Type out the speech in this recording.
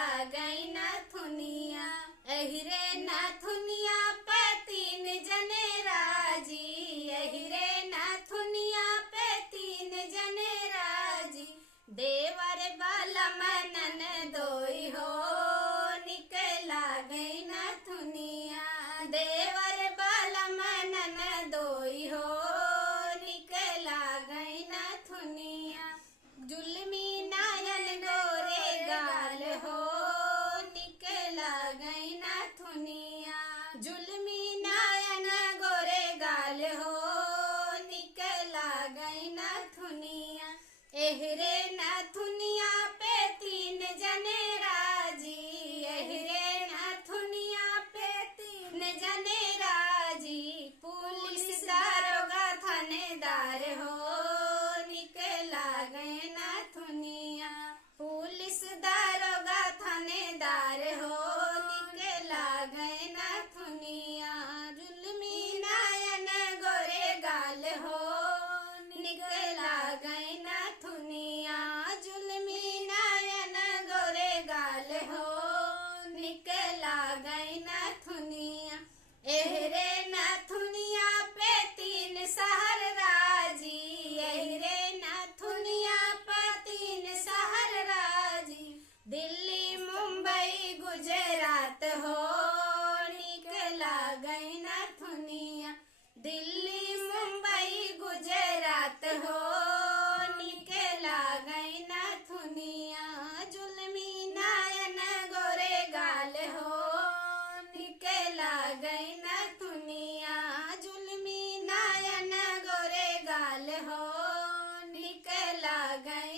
लागई नथुनिया। एहिरे नथुनिया पे तीन जने राजी, एहिरे नथुनिया पे तीन जने राजी। देवर बलम ननदोई हो निक लागई नथुनिया। देवर बलम ननदोई हो निक लागई नथुनिया। जुल्मी नयन गोरे गाल हो निक लागई नथुनिया। जुल्मी नयन गोरे गाल हो निक लागई नथुनिया। एहरे नथुनिया पे तीन जने राजी, एहरे नथुनिया पे तीन जने राजी। पुलिस दारोगा थानेदार हो निक लागई नथुनिया। पुलिस दारोगा थानेदार हो निक लागई नथुनिया। जुल्मी नयन गोरे गाल हो निक लागई नथुनिया। जुल्मी नयन गोरे गाल हो निक लागई नथुनिया। एहरे नथुनिया पे तीन शहर राजी, एहरे नथुनिया पे तीन शहर राजी। दिल्ली मुंबई गुजरात हो निक लागई नथुनिया। दिल्ली मुंबई गुजरात हो निक लागई नथुनिया। जुल्मी नयन गोरे गाल हो निक लागई नथुनिया। जुल्मी नयन गोरे गाल हो निक लागई